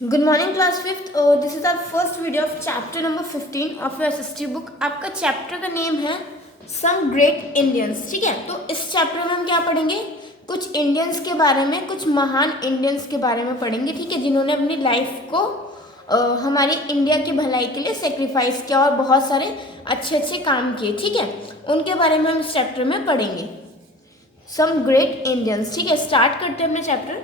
Good morning class fifth. This is our first video of chapter number 15 of your SST book. आपका chapter का name है some great Indians. ठीक है, तो इस चैप्टर में हम क्या पढ़ेंगे? कुछ इंडियंस के बारे में, कुछ महान इंडियंस के बारे में पढ़ेंगे। ठीक है, जिन्होंने अपनी लाइफ को हमारी इंडिया की भलाई के लिए सेक्रीफाइस किया और बहुत सारे अच्छे अच्छे काम किए। ठीक है, उनके बारे में हम इस चैप्टर में पढ़ेंगे। Some great Indians. ठीक है, स्टार्ट करते हैं अपने chapter.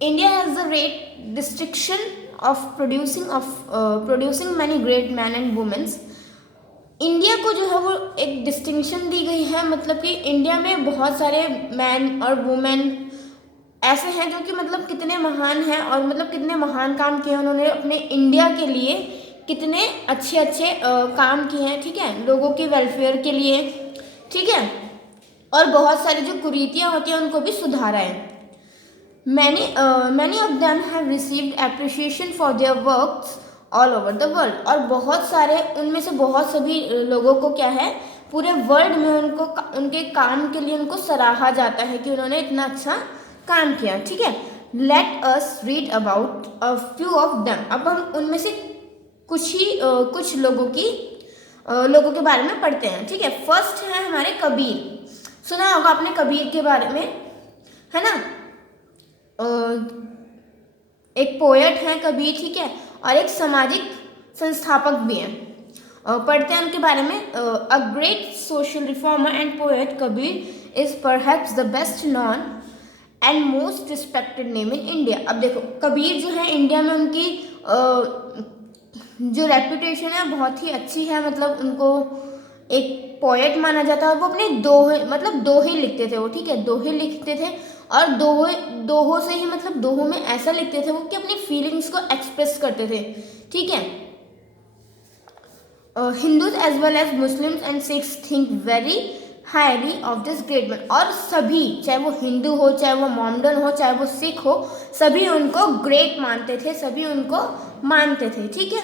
India has the great distinction of producing many great men and women. India को जो है वो एक डिस्टिंक्शन दी गई है, मतलब कि इंडिया में बहुत सारे मैन और वुमेन ऐसे हैं जो कि मतलब कितने महान हैं और मतलब कितने महान काम किए उन्होंने अपने इंडिया के लिए, कितने अच्छे अच्छे काम किए हैं। ठीक है, लोगों के वेलफेयर के लिए। ठीक है, और बहुत सारी जो कुरीतियाँ होती हैं उनको भी सुधारा है। Many of them have received appreciation for their works all over the world. और बहुत सारे उनमें से बहुत सभी लोगों को क्या है, पूरे वर्ल्ड में उनको उनके काम के लिए उनको सराहा जाता है कि उन्होंने इतना अच्छा काम किया। ठीक है, let us read about a few of them. अब हम उनमें से कुछ लोगों के बारे में पढ़ते हैं। ठीक है, फर्स्ट है हमारे कबीर। सुना होगा आपने कबीर के बारे में, है ना? एक पोएट हैं कबीर। ठीक है, और एक सामाजिक संस्थापक भी हैं। पढ़ते हैं उनके बारे में। A great social reformer and poet Kabir is perhaps the best non and most respected name in India. अब देखो, कबीर जो है इंडिया में उनकी जो रेपुटेशन है बहुत ही अच्छी है। मतलब उनको एक पोएट माना जाता है। वो अपने दोहे लिखते थे वो। ठीक है, दोहे लिखते थे और दोहों से ही मतलब दोहों में ऐसा लिखते थे वो कि अपनी फीलिंग्स को एक्सप्रेस करते थे। ठीक है, Hindus as well as Muslims and Sikhs think very highly of this great man. और सभी, चाहे वो हिंदू हो, चाहे वो मोमडन हो, चाहे वो सिख हो, सभी उनको ग्रेट मानते थे, सभी उनको मानते थे। ठीक है,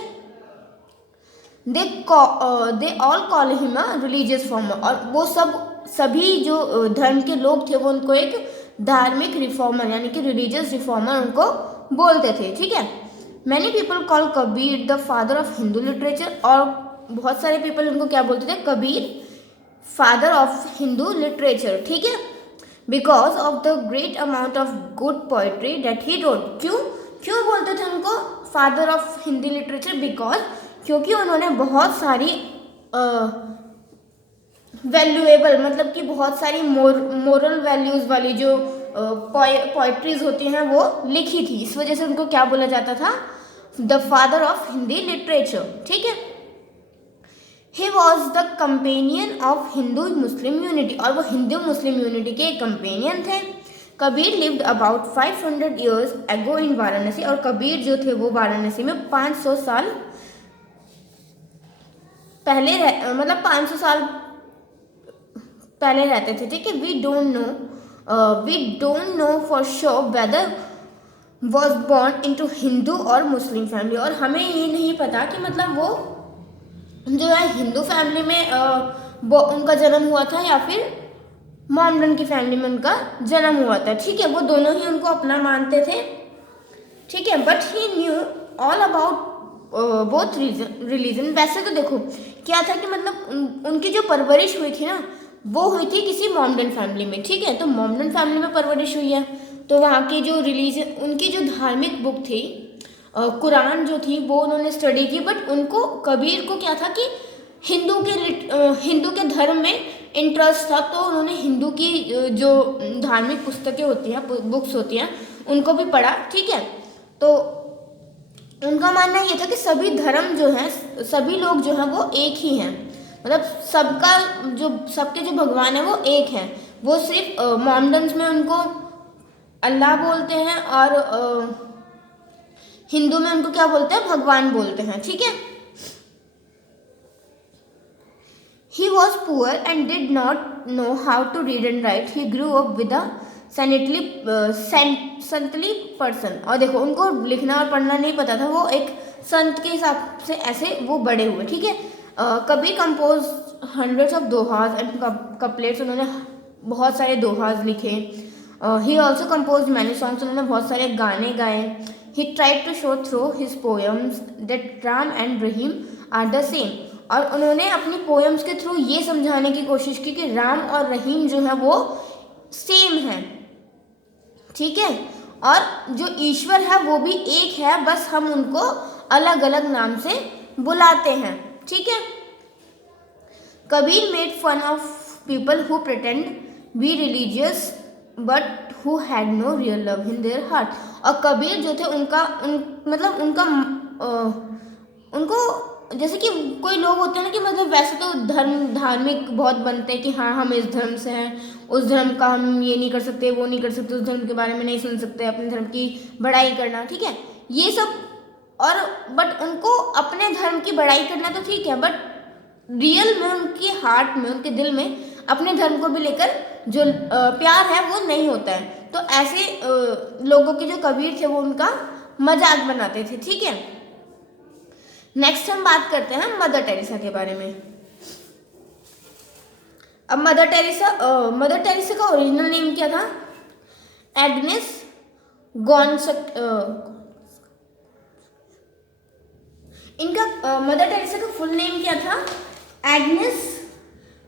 they all call him a religious farmer. और वो सभी जो धर्म के लोग थे वो उनको एक धार्मिक रिफॉर्मर यानी कि रिलीजियस रिफॉर्मर उनको बोलते थे। ठीक है, many people call Kabir the father of Hindu literature. और बहुत सारे पीपल उनको क्या बोलते थे? Kabir father of Hindu literature. ठीक है, because of the great amount of good poetry that he wrote. क्यों बोलते थे उनको father of Hindi literature? Because क्योंकि उन्होंने बहुत सारी वैल्यूएबल, मतलब कि बहुत सारी मोरल वैल्यूज़ वाली जो पोइट्रीज होती हैं वो लिखी थी। इस वजह से उनको क्या बोला जाता था? The father of Hindi literature. ठीक है, he was the companion of Hindu Muslim unity. और वो हिंदू मुस्लिम यूनिटी के कंपेनियन थे। Kabir lived about 500 years ago इन वाराणसी। और कबीर जो थे वो वाराणसी में 500 साल पहले 500 साल पहले रहते थे। ठीक है, we don't know for sure whether was born into Hindu और मुस्लिम फैमिली। और हमें ये नहीं पता कि मतलब वो जो है हिंदू फैमिली में वो उनका जन्म हुआ था या फिर मोमडन की फैमिली में उनका जन्म हुआ था। ठीक है, वो दोनों ही उनको अपना मानते थे। ठीक है, but he knew all about both religion. वैसे तो देखो क्या था कि मतलब उनकी जो परवरिश हुई थी ना, वो हुई थी किसी मोमडन फैमिली में। ठीक है, तो मोमडन फैमिली में परवरिश हुई है तो वहाँ की जो रिलीजन, उनकी जो धार्मिक बुक थी कुरान जो थी वो उन्होंने स्टडी की। बट उनको, कबीर को क्या था कि हिंदू के धर्म में इंटरेस्ट था, तो उन्होंने हिंदू की जो धार्मिक पुस्तकें होती हैं, बुक्स होती हैं, उनको भी पढ़ा। ठीक है, तो उनका मानना ये था कि सभी धर्म जो हैं, सभी लोग जो हैं वो एक ही हैं। मतलब सबके जो भगवान है वो एक है। वो सिर्फ मोमडन्स में उनको अल्लाह बोलते हैं और हिंदू में उनको क्या बोलते हैं? भगवान बोलते हैं। ठीक है, he was poor and did not know how to read and write. He grew up with a saintly person. और देखो उनको लिखना और पढ़ना नहीं पता था, वो एक संत के हिसाब से ऐसे वो बड़े हुए। ठीक है, Kabir compose hundreds of दोहाज and couplets. उन्होंने बहुत सारे दोहाज लिखे। He also compose many songs. उन्होंने बहुत सारे गाने गाए। he tried to show through his poems that Ram and Rahim are the same. और उन्होंने अपनी पोएम्स के थ्रू ये समझाने की कोशिश की कि राम और रहीम जो है वो सेम है, ठीक है, और जो ईश्वर है वो भी एक है, बस हम उनको अलग अलग नाम से बुलाते हैं, ठीक है. Kabir made fun of people who pretend be religious but who had no real love in their heart. और कबीर जो थे उनको जैसे कि कोई लोग होते हैं ना कि मतलब वैसे तो धार्मिक बहुत बनते हैं कि हाँ हम इस धर्म से हैं, उस धर्म का हम ये नहीं कर सकते, वो नहीं कर सकते, उस धर्म के बारे में नहीं सुन सकते, अपने धर्म की बड़ाई करना, ठीक है, ये सब. और बट उनको अपने धर्म की बड़ाई करना तो ठीक है, बट रियल में उनके हार्ट में, उनके दिल में अपने धर्म को भी लेकर जो प्यार है वो नहीं होता है. तो ऐसे लोगों के जो कबीर थे वो उनका मजाक बनाते थे, ठीक है. नेक्स्ट हम बात करते हैं मदर टेरेसा के बारे में. अब मदर टेरेसा का ओरिजिनल नेम क्या था? एग्नेस गॉन्सक. इनका मदर टेरेसा का फुल नेम क्या था? एग्नेस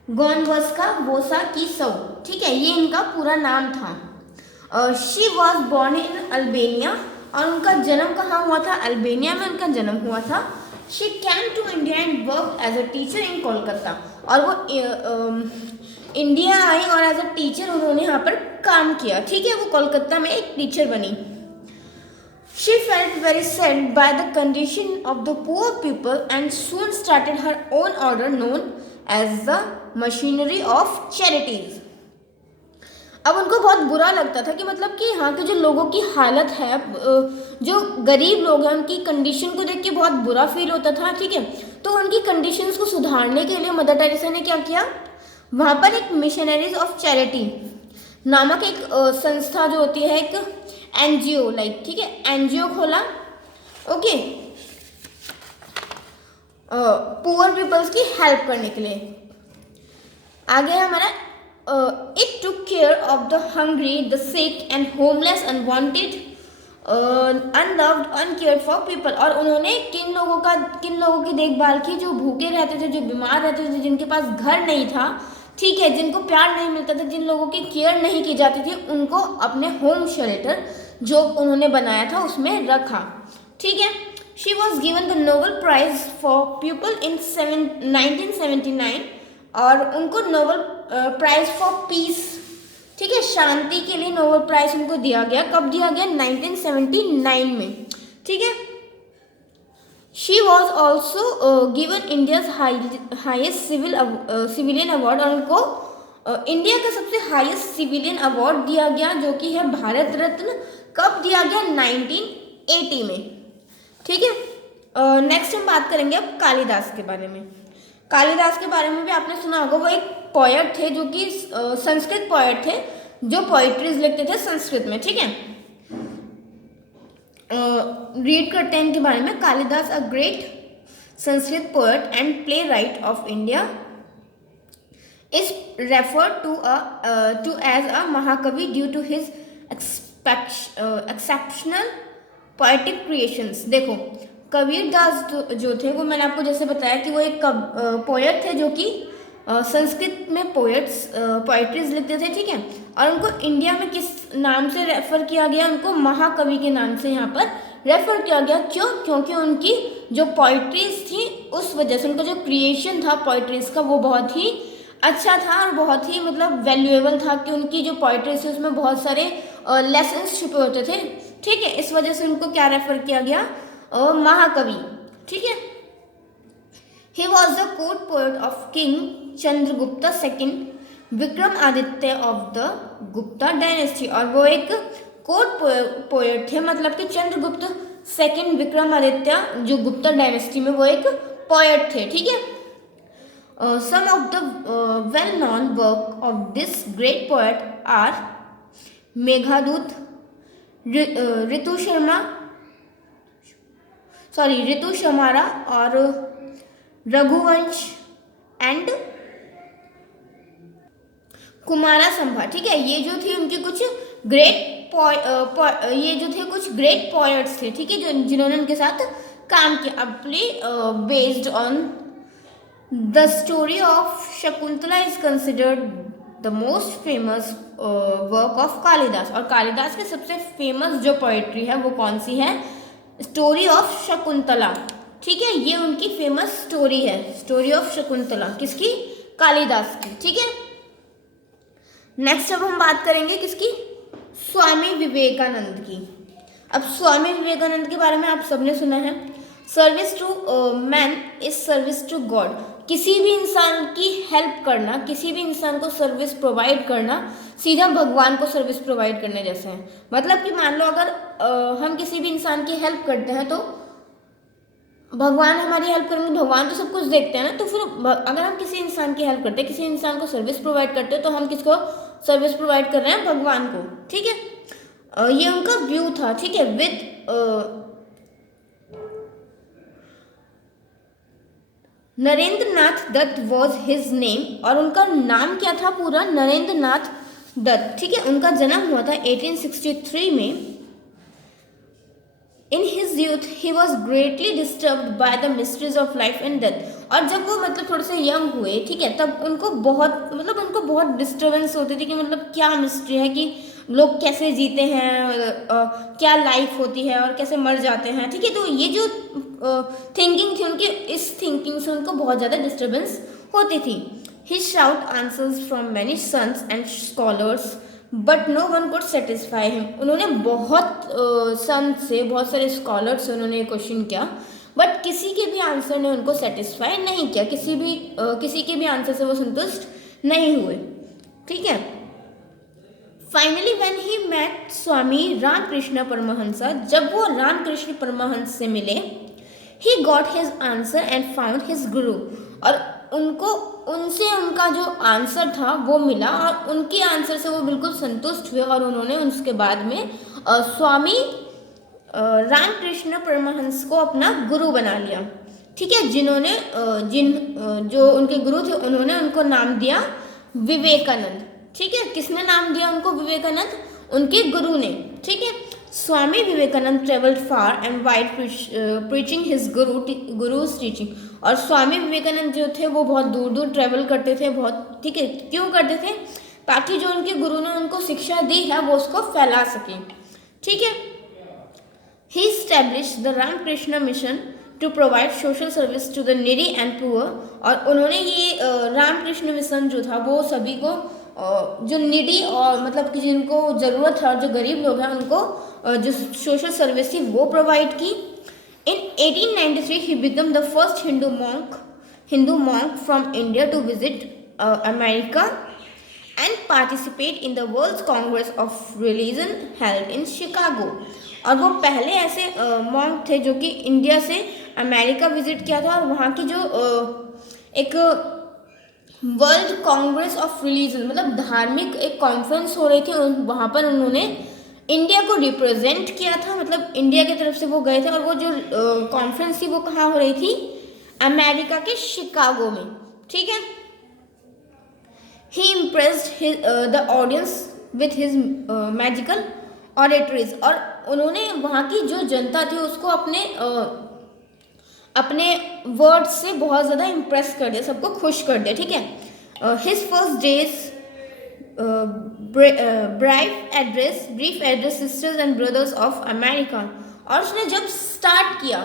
गॉनवस्का बोसा की सौ, ठीक है, ये इनका पूरा नाम था. She was born in Albania. और उनका जन्म कहाँ हुआ था? अल्बेनिया में उनका जन्म हुआ था. She came to India and work as a teacher in Kolkata. और वो इंडिया आई और एज अ टीचर उन्होंने यहाँ पर काम किया, ठीक है, वो कोलकाता में एक टीचर बनी. She felt very sad by the condition of the poor people and soon started her own order known as the Machinery of Charities. अब उनको बहुत बुरा लगता था कि मतलब कि यहाँ के जो लोगों की हालत है, जो गरीब लोग हैं, उनकी कंडीशन को देख के बहुत बुरा फील होता था, ठीक है. तो उनकी कंडीशंस को सुधारने के लिए मदर टेरेसा ने क्या किया? वहाँ पर एक मिशनरीज ऑफ चैरिटी नामक एक संस्था जो होती है, एक एनजीओ लाइक, ठीक है, एनजीओ खोला, ओके, पुअर पीपल्स की हेल्प करने के लिए. आगे हमारा it took care of the hungry, the sick and homeless, unwanted, unloved, uncared for people. और उन्होंने किन लोगों की देखभाल की? जो भूखे रहते थे, जो बीमार रहते थे, जिनके पास घर नहीं था, ठीक है, जिनको प्यार नहीं मिलता था, जिन लोगों की केयर नहीं की जाती थी, उनको अपने होम शेल्टर जो उन्होंने बनाया था उसमें रखा, ठीक है. She was given the Nobel prize for people in 1979. और उनको नोबेल प्राइज फॉर पीस, ठीक है, शांति के लिए नोबेल प्राइज उनको दिया गया. कब दिया गया? 1979 में, ठीक है. She was also given India's highest civilian award. और उनको इंडिया का सबसे हाईएस्ट सिविलियन अवार्ड दिया गया जो कि है भारत रत्न. कब दिया गया? 1980 में, ठीक है. नेक्स्ट हम बात करेंगे अब कालिदास के बारे में. कालिदास के बारे में भी आपने सुना होगा. वो एक पोएट थे जो कि संस्कृत पोएट थे, जो पोइट्रीज लिखते थे संस्कृत में, ठीक है. रीड करते हैं इनके बारे में. Kalidas a great Sanskrit poet and play right of India is referred to as a Mahakavi due to his exceptional poetic creations. देखो, कबीर दास जो थे वो मैंने आपको जैसे बताया कि वो एक पोएट थे जो कि संस्कृत में पोएट्रीज लिखते थे, ठीक है. और उनको इंडिया में किस नाम से रेफर किया गया? उनको महाकवि के नाम से यहाँ पर रेफर किया गया. क्यों? क्योंकि उनकी जो पोएट्रीज थी उस वजह से, उनका जो क्रिएशन था पोएट्रीज का वो बहुत ही अच्छा था और बहुत ही मतलब वैल्यूएबल था कि उनकी जो पोएट्री थी उसमें बहुत सारे लेसन्स छुपे होते थे, ठीक है. इस वजह से उनको क्या रेफर किया गया? महाकवि, ठीक है. He was the court poet of king Chandragupta second Vikramaditya of the Gupta dynasty. और वो एक कोर्ट पोएट थे, मतलब कि चंद्रगुप्त सेकंड विक्रमादित्य जो गुप्ता डायनेस्टी में वो एक पोएट थे, ठीक है. Some of the well-known work of this great poet are Meghdut, Ritu Shamara और रघुवंश एंड कुमारा संभा, ठीक है. ये जो थी उनकी कुछ ग्रेट ये जो थे कुछ ग्रेट पोएट्स थे, ठीक है, जो जिन्होंने उनके साथ काम किया। अपने based on the story of Shakuntala is considered the most famous work of Kalidas. और कालिदास के सबसे फेमस जो पोएट्री है वो कौन सी है? स्टोरी ऑफ शकुंतला, ठीक है, ये उनकी फेमस स्टोरी है, स्टोरी ऑफ शकुंतला, किसकी? कालिदास की, ठीक है। नेक्स्ट अब हम बात करेंगे किसकी? स्वामी विवेकानंद की। अब स्वामी विवेकानंद के बारे में आप सबने सुना है, service to man is service to God. किसी भी इंसान की हेल्प करना, किसी भी इंसान को सर्विस प्रोवाइड करना सीधा भगवान को सर्विस प्रोवाइड करने जैसे है। मतलब कि मान लो अगर हम किसी भी इंसान की हेल्प करते हैं तो भगवान हमारी हेल्प करेंगे, भगवान तो सब कुछ देखते हैं ना। तो फिर अगर हम किसी इंसान की हेल्प करते हैं, किसी इंसान को सर्विस प्रोवाइड करते हैं, तो हम किसको सर्विस प्रोवाइड कर रहे हैं? भगवान को, ठीक है। ये उनका व्यू था, ठीक है। With Narendra Nath Datta was his name, और उनका नाम क्या था पूरा? नरेंद्र नाथ दत्त, ठीक है। उनका जन्म हुआ था 1863 में। In his youth he was greatly disturbed by the mysteries of life and death. और जब वो मतलब थोड़े से यंग हुए, ठीक है, तब उनको बहुत डिस्टर्बेंस होती थी कि मतलब क्या मिस्ट्री है कि लोग कैसे जीते हैं, क्या लाइफ होती है और कैसे मर जाते हैं, ठीक है। तो ये जो थिंकिंग थी उनकी, इस थिंकिंग से उनको बहुत ज़्यादा डिस्टर्बेंस होती थी। He shout answers from many sons and scholars but no one could satisfy him. उन्होंने बहुत संत से, बहुत सारे स्कॉलर से उन्होंने क्वेश्चन किया, बट किसी के भी आंसर ने उनको सेटिस्फाई नहीं किया, किसी के भी आंसर से वो संतुष्ट नहीं हुए, ठीक है। Finally when he met Swami Ramakrishna Paramahansa, जब वो रामकृष्ण परमहंस से मिले, he got his answer and found his गुरु। और उनसे उनका जो आंसर था वो मिला, और उनके आंसर से वो बिल्कुल संतुष्ट हुए, और उन्होंने उसके बाद में स्वामी रामकृष्ण परमहंस को अपना गुरु बना लिया, ठीक है। जो उनके गुरु थे उन्होंने उनको नाम दिया विवेकानंद, ठीक है। किसने नाम दिया उनको विवेकानंद? उनके गुरु ने, ठीक है। Swami Vivekananda travelled far and wide preaching his guru's teaching. और स्वामी विवेकानंद जो थे वो बहुत दूर दूर ट्रेवल करते थे, बहुत, ठीक है। क्यों करते थे? ताकि जो उनके गुरु ने उनको शिक्षा दी है वो उसको फैला सकें, ठीक है। He established the Ramakrishna Mission to provide social service to the needy and poor. और उन्होंने ये रामकृष्ण मिशन जो था वो सभी को, जो नीडी और मतलब कि जिनको ज़रूरत है और जो गरीब लोग हैं उनको जो सोशल सर्विस थी वो प्रोवाइड की। In 1893 he become the first Hindu monk from India to visit America and participate in the World Congress of religion held in Chicago. और वो पहले ऐसे मॉन्क थे जो कि इंडिया से अमेरिका विजिट किया था, और वहाँ की जो एक वर्ल्ड कांग्रेस ऑफ रिलीजन मतलब धार्मिक एक कॉन्फ्रेंस हो रही थी, वहाँ पर उन्होंने इंडिया को रिप्रेजेंट किया था, मतलब इंडिया की तरफ से वो गए थे। और वो जो कॉन्फ्रेंस थी वो कहाँ हो रही थी? अमेरिका के शिकागो में, ठीक है। He impressed the audience with his magical oratories. और उन्होंने वहाँ की जो जनता थी उसको अपने वर्ड्स से बहुत ज़्यादा इम्प्रेस कर दिया, सबको खुश कर दिया, ठीक है। His first days brief address sisters and brothers of America. और उसने जब स्टार्ट किया,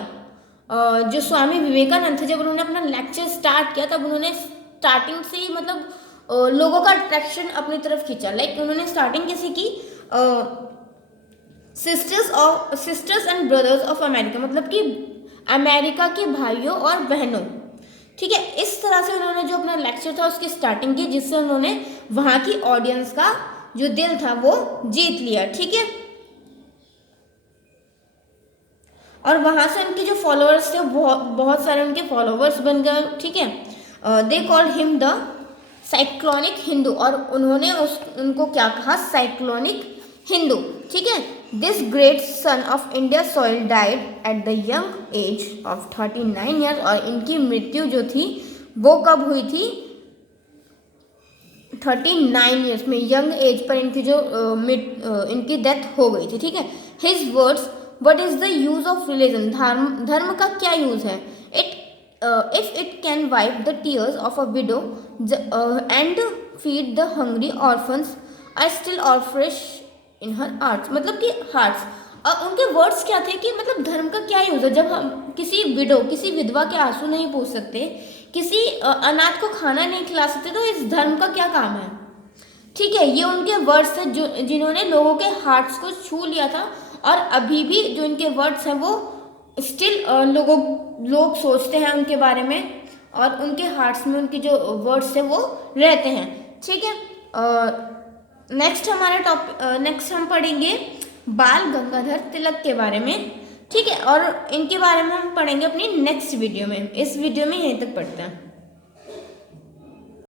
जो स्वामी विवेकानंद थे, जब उन्होंने अपना लेक्चर स्टार्ट किया तब उन्होंने स्टार्टिंग से ही मतलब लोगों का अट्रैक्शन अपनी तरफ खींचा। लाइक उन्होंने स्टार्टिंग कैसे की? Sisters and brothers of America, मतलब कि अमेरिका के भाइयों और बहनों, ठीक है। इस तरह से उन्होंने जो अपना लेक्चर था उसकी स्टार्टिंग की, जिससे उन्होंने वहाँ की ऑडियंस का जो दिल था वो जीत लिया, ठीक है। और वहाँ से उनके जो फॉलोअर्स थे बहुत सारे उनके फॉलोअर्स बन गए, ठीक है। They called him the cyclonic Hindu. और उन्होंने उनको क्या कहा? साइक्लोनिक हिंदू, ठीक है। This great son of India soil died at the young age of 39 years. और इनकी मृत्यु जो थी वो कब हुई थी? 39 ईयर्स में, यंग एज पर इनकी जो इनकी डेथ हो गई थी, ठीक है। His words, what is the use of religion, धर्म का क्या यूज है। It if it can wipe the tears of a widow and feed the hungry orphans, I still flourish in her arts, मतलब कि हार्ट्स। उनके words क्या थे कि मतलब धर्म का क्या यूज है, जब हम किसी विडो, किसी विधवा के आंसू नहीं पूछ सकते, किसी अनाथ को खाना नहीं खिला सकते, तो इस धर्म का क्या काम है, ठीक है। ये उनके वर्ड्स थे जो जिन्होंने लोगों के हार्ट्स को छू लिया था, और अभी भी जो इनके वर्ड्स हैं वो स्टिल लोग सोचते हैं उनके बारे में, और उनके हार्ट्स में उनके जो वर्ड्स थे वो रहते हैं, ठीक है। नेक्स्ट हमारा टॉपिक, नेक्स्ट हम पढ़ेंगे बाल गंगाधर तिलक के बारे में, ठीक है। और इनके बारे में हम पढ़ेंगे अपनी नेक्स्ट वीडियो में। इस वीडियो में यहीं तक पढ़ते हैं।